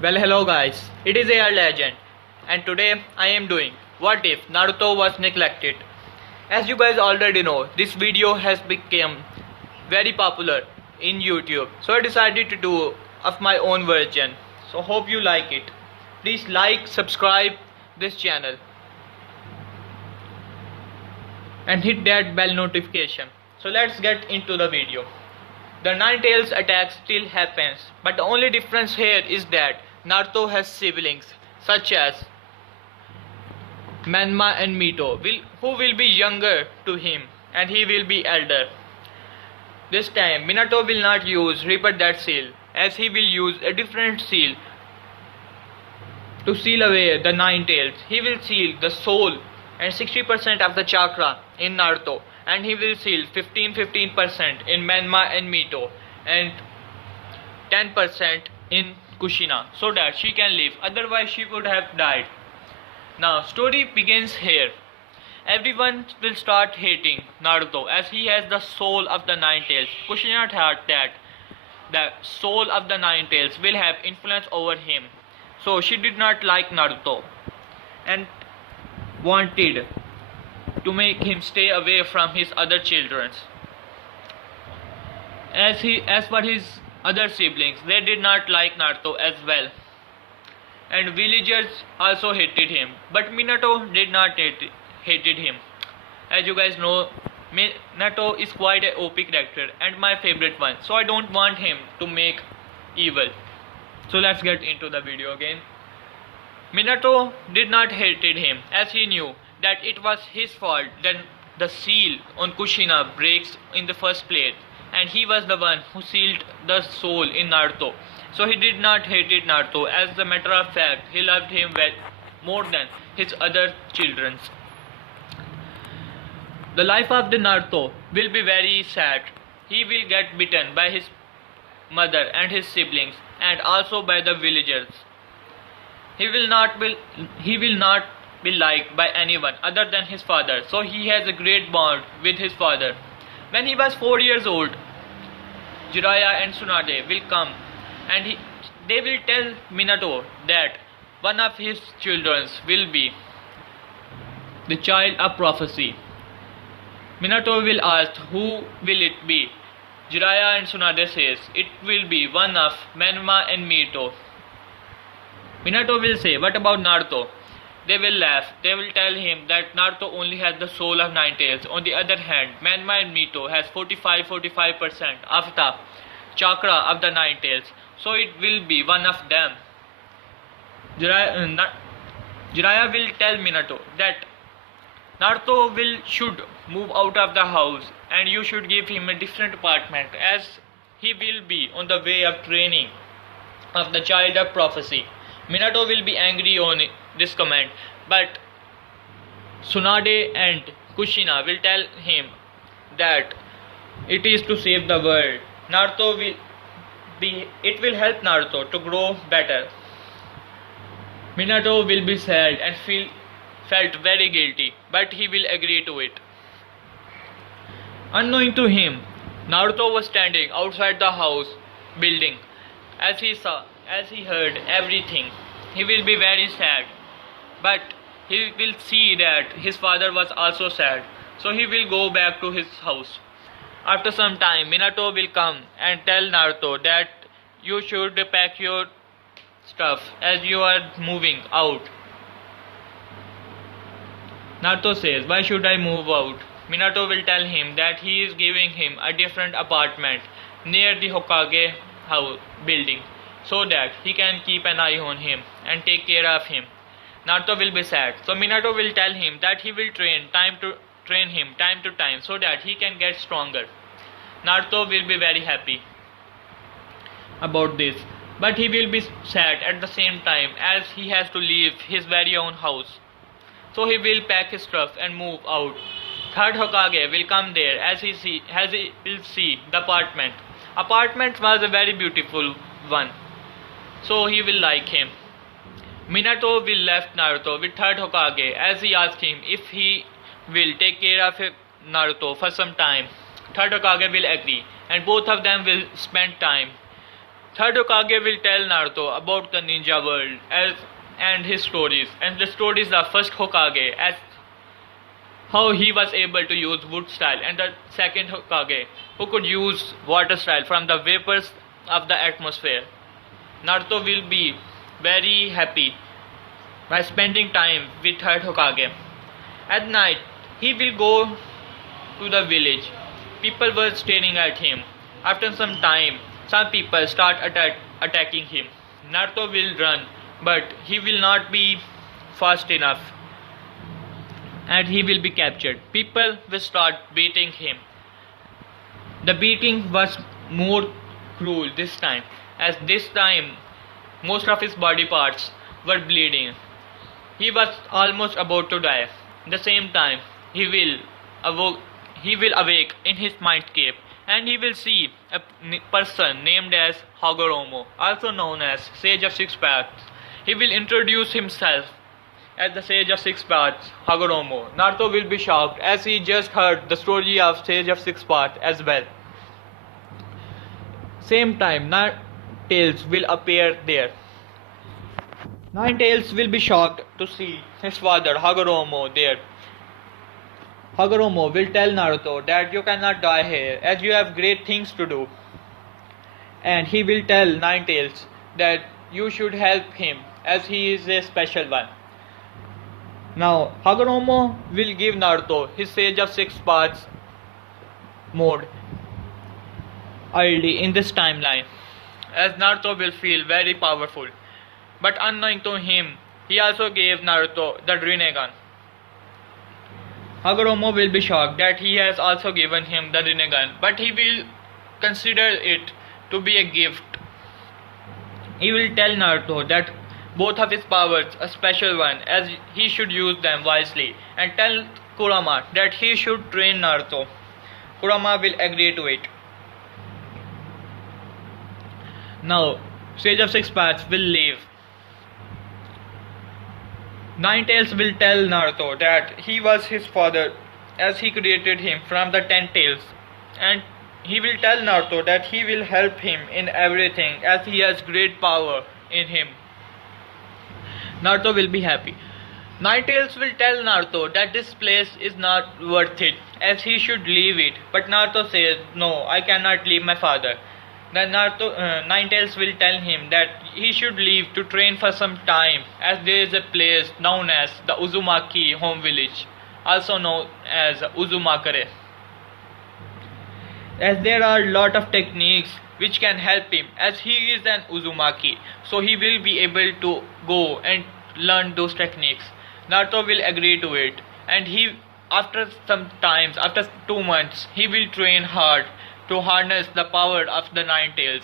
Well, hello guys, it is AR Legend, and today I am doing What If Naruto Was Neglected. As you guys already know, this video has become very popular in YouTube, so I decided to do of my own version. So hope you like it. Please like, subscribe this channel, and hit that bell notification. So let's get into the video. The Ninetales attack still happens, but the only difference here is that Naruto has siblings such as Manma and Mito, who will be younger to him and he will be elder. This time Minato will not use Reaper that seal, as he will use a different seal to seal away the Ninetales. He will seal the soul and 60% of the chakra in Naruto, and he will seal 15% in Manma and Mito, and 10% in Kushina, so that she can live, otherwise she would have died. Now story begins here. Everyone will start hating Naruto as he has the soul of the Ninetales. Kushina thought that the soul of the Ninetales will have influence over him, so she did not like Naruto and wanted to make him stay away from his other children. As for his other siblings, they did not like Naruto as well, and villagers also hated him, but Minato did not hated him. As you guys know, Minato is quite a OP character and my favorite one, so I don't want him to make evil. So let's get into the video again. Minato did not hated him, as he knew that it was his fault that the seal on Kushina breaks in the first place, and he was the one who sealed the soul in Naruto. So he did not hated Naruto. As a matter of fact, he loved him more than his other children. The life of the Naruto will be very sad. He will get beaten by his mother and his siblings, and also by the villagers. He will not be liked by anyone other than his father, so he has a great bond with his father. When he was 4 years old, Jiraiya and Tsunade will come, and they will tell Minato that one of his children will be the child of prophecy. Minato will ask who will it be. Jiraiya and Tsunade says it will be one of Manma and Mito. Minato will say, what about Naruto? They will laugh. They will tell him that Naruto only has the soul of Ninetales. On the other hand, Manma and Mito has 45% of the chakra of the Ninetales. So it will be one of them. Jiraiya will tell Minato that Naruto should move out of the house, and you should give him a different apartment, as he will be on the way of training of the child of prophecy. Minato will be angry on this comment, but Tsunade and Kushina will tell him that it is to save the world. It will help Naruto to grow better. Minato will be sad and felt very guilty, but he will agree to it. Unknowing to him, Naruto was standing outside the house building. As he heard everything, he will be very sad, but he will see that his father was also sad, so he will go back to his house. After some time, Minato will come and tell Naruto that you should pack your stuff as you are moving out. Naruto says, why should I move out? Minato will tell him that he is giving him a different apartment near the Hokage house building, so that he can keep an eye on him and take care of him. Naruto will be sad, so Minato will tell him that he will train him time to time so that he can get stronger. Naruto will be very happy about this, but he will be sad at the same time, as he has to leave his very own house. So he will pack his stuff and move out. Third Hokage will come there, as he will see the apartment. Apartment was a very beautiful one, so he will like him. Minato will left Naruto with third Hokage, as he asked him if he will take care of Naruto for some time. Third Hokage will agree, and both of them will spend time Third Hokage will tell Naruto about the ninja world and his stories, and the stories of first Hokage as how he was able to use wood style, and the second Hokage who could use water style from the vapors of the atmosphere. Naruto will be very happy by spending time with third Hokage. At night, he will go to the village. People were staring at him. After some time, some people start attacking him. Naruto will run, but he will not be fast enough and he will be captured. People will start beating him. The beating was more cruel this time, as this time most of his body parts were bleeding. He was almost about to die. At the same time, he will awake in his mind cape and he will see a person named as Hagoromo, also known as Sage of Six Paths. He will introduce himself as the Sage of Six Paths, Hagoromo. Naruto will be shocked as he just heard the story of Sage of Six Paths as well. Same time, Nine Tails will appear there. Nine Tails will be shocked to see his father Hagoromo there. Hagoromo will tell Naruto that you cannot die here as you have great things to do. And he will tell Nine Tails that you should help him as he is a special one. Now, Hagoromo will give Naruto his Sage of Six Paths mode early in this timeline, as Naruto will feel very powerful. But unknowing to him, he also gave Naruto the Rinnegan. Hagoromo will be shocked that he has also given him the Rinnegan, but he will consider it to be a gift. He will tell Naruto that both of his powers a special one as he should use them wisely, and tell Kurama that he should train Naruto. Kurama will agree to it. Now, Sage of Six Paths will leave. Nine Tails will tell Naruto that he was his father as he created him from the 10 tails, and he will tell Naruto that he will help him in everything as he has great power in him. Naruto will be happy. Nine Tails will tell Naruto that this place is not worth it as he should leave it, but Naruto says, no, I cannot leave my father. Then Nine Tails will tell him that he should leave to train for some time as there is a place known as the Uzumaki home village, also known as Uzumakure, as there are a lot of techniques which can help him as he is an Uzumaki, so he will be able to go and learn those techniques. Naruto will agree to it, and after 2 months, he will train hard to harness the power of the Nine Tails.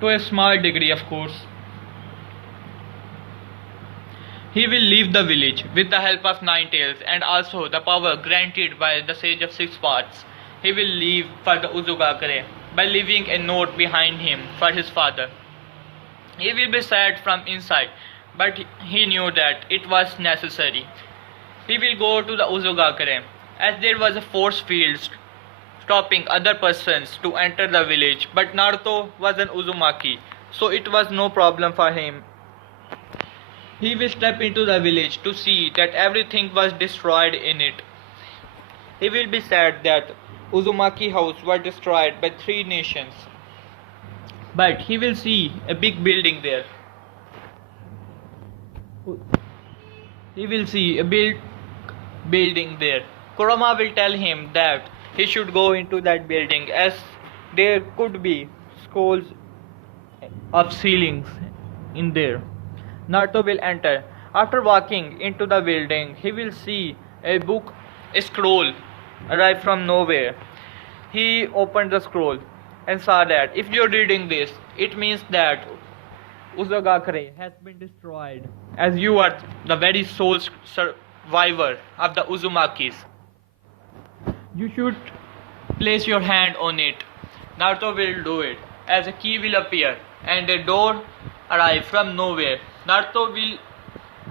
To a small degree, of course. He will leave the village with the help of Nine Tails and also the power granted by the Sage of Six Paths. He will leave for the Uzumakure by leaving a note behind him for his father. He will be sad from inside, but he knew that it was necessary. He will go to the Uzumakure as there was a force field stopping other persons to enter the village, but Naruto was an Uzumaki, so it was no problem for him. He will step into the village to see that everything was destroyed in it. He will be sad that Uzumaki house was destroyed by 3 nations, but he will see a big building there. He will see a big building there. Kurama will tell him that he should go into that building as there could be scrolls of ceilings in there. Naruto will enter. After walking into the building, he will see a scroll arrive from nowhere. He opened the scroll and saw that if you're reading this, it means that Uzumakure has been destroyed as you are the very sole survivor of the Uzumakis. You should place your hand on it. Naruto will do it as a key will appear and a door arrive from nowhere. Naruto will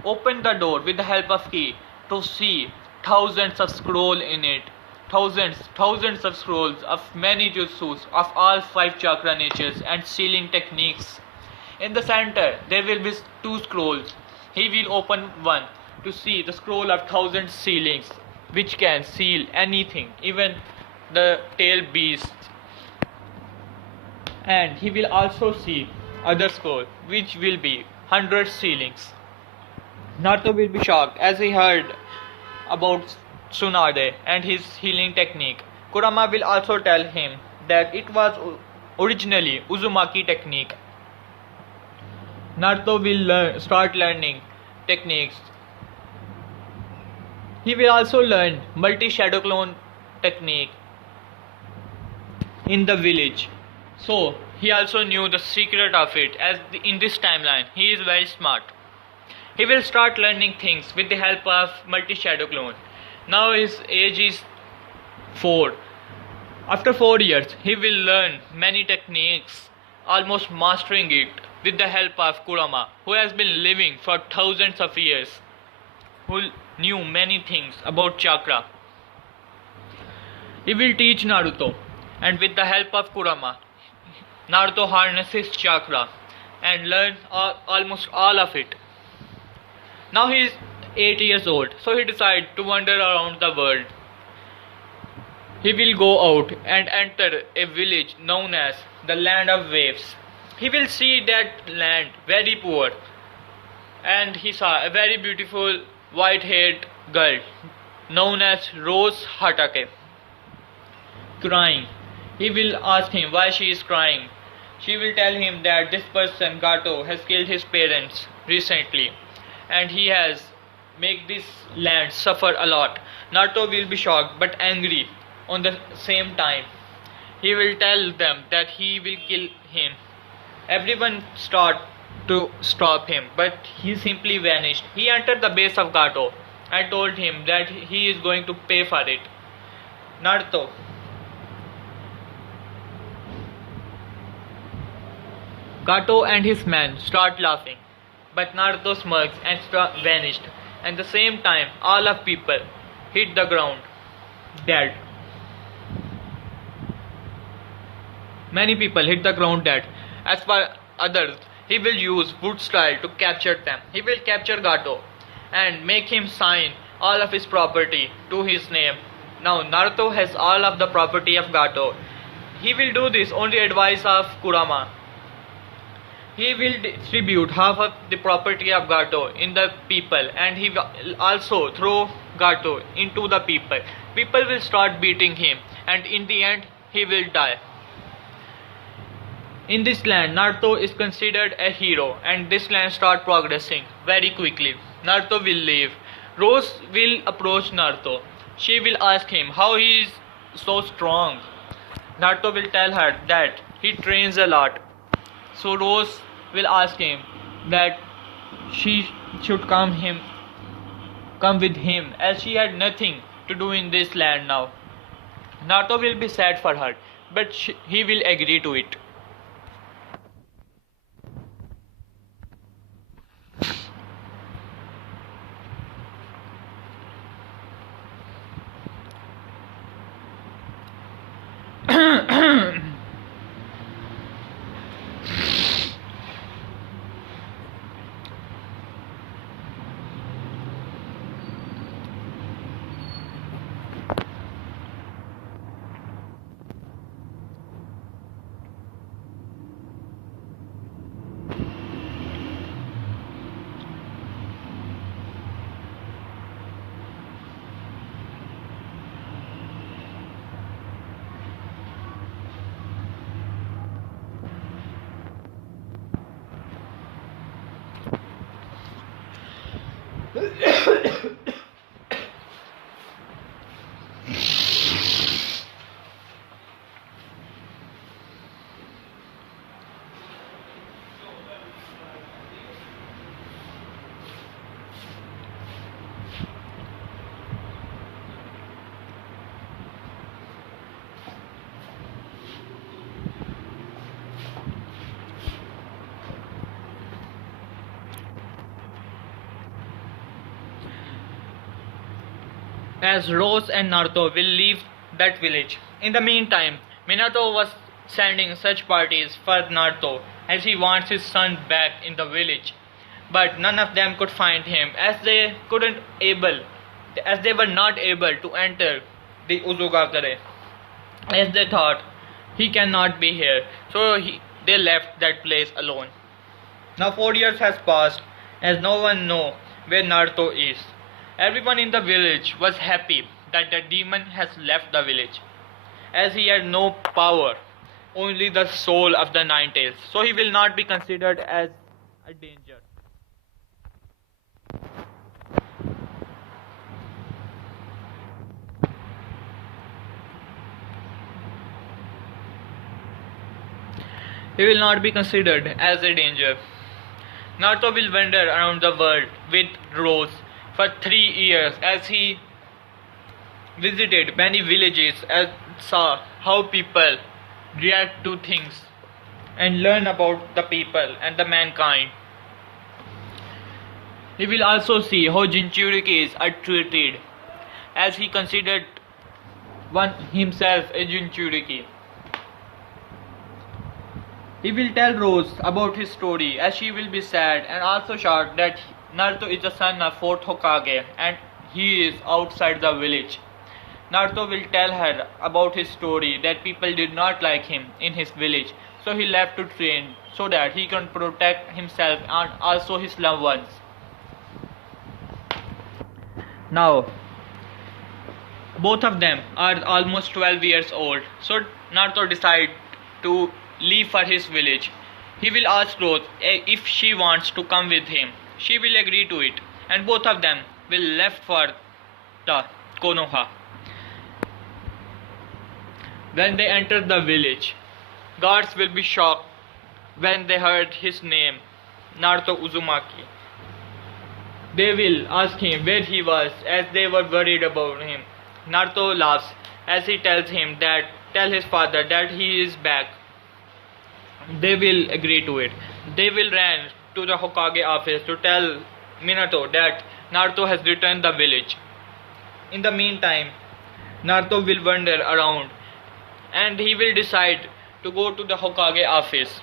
open the door with the help of key to see thousands of scrolls in it. thousands of scrolls of many jutsus of all five chakra natures and sealing techniques. In the center, there will be two scrolls. He will open one to see the scroll of thousand sealings, which can seal anything, even the tail beasts. And he will also see other scroll, which will be 100 sealings. Naruto will be shocked as he heard about Tsunade and his healing technique. Kurama will also tell him that it was originally Uzumaki technique. Naruto will start learning techniques. He will also learn multi-shadow clone technique in the village. So he also knew the secret of it, as in this timeline he is very smart. He will start learning things with the help of multi-shadow clone. Now his age is 4. After 4 years, he will learn many techniques, almost mastering it with the help of Kurama, who has been living for thousands of years, who knew many things about chakra. He will teach Naruto, and with the help of Kurama, Naruto harnesses chakra and learns almost all of it. Now he is 8 years old, so he decides to wander around the world. He will go out and enter a village known as the Land of Waves. He will see that land very poor, and he saw a very beautiful white-haired girl known as Rose Hatake crying. He will ask him why she is crying. She will tell him that this person, Gato, has killed his parents recently, and he has made this land suffer a lot. Naruto will be shocked but angry on the same time. He will tell them that he will kill him. Everyone start to stop him, but he simply vanished. He entered the base of Gato and told him that he is going to pay for it. Naruto Gato and his men start laughing, but Naruto smirks and vanished. At the same time, all of people hit the ground, dead. Many people hit the ground dead. As for others, he will use wood style to capture them. He will capture Gato and make him sign all of his property to his name. Now Naruto has all of the property of Gato. He will do this on the advice of Kurama. He will distribute half of the property of Gato in the people, and he will also throw Gato into the people. People will start beating him, and in the end he will die. In this land, Naruto is considered a hero, and this land start progressing very quickly. Naruto will leave. Rose will approach Naruto. She will ask him how he is so strong. Naruto will tell her that he trains a lot. So Rose will ask him that she should come with him, as she had nothing to do in this land now. Naruto will be sad for her, but he will agree to it. As Rose and Naruto will leave that village. In the meantime, Minato was sending such parties for Naruto as he wants his son back in the village. But none of them could find him as they were not able to enter the Uzugakure, as they thought he cannot be here. So they left that place alone. Now 4 years has passed as no one know where Naruto is. Everyone in the village was happy that the demon has left the village, as he had no power, only the soul of the Nine Tails, so he will not be considered as a danger. He will not be considered as a danger. Naruto will wander around the world with Rose for 3 years as he visited many villages and saw how people react to things and learn about the people and the mankind. He will also see how Jinchurikis are treated, as he considered one himself a Jinchuriki. He will tell Rose about his story, as she will be sad and also shocked that Naruto is the son of 4th Hokage and he is outside the village. Naruto will tell her about his story, that people did not like him in his village, so he left to train so that he can protect himself and also his loved ones. Now, both of them are almost 12 years old, so Naruto decides to leave for his village. He will ask Rose if she wants to come with him. She will agree to it, and both of them will left for the Konoha. When they enter the village, guards will be shocked when they heard his name, Naruto Uzumaki. They will ask him where he was, as they were worried about him. Naruto laughs as he tells his father that he is back. They will agree to it. They will run to the Hokage office to tell Minato that Naruto has returned the village. In the meantime, Naruto will wander around and he will decide to go to the Hokage office.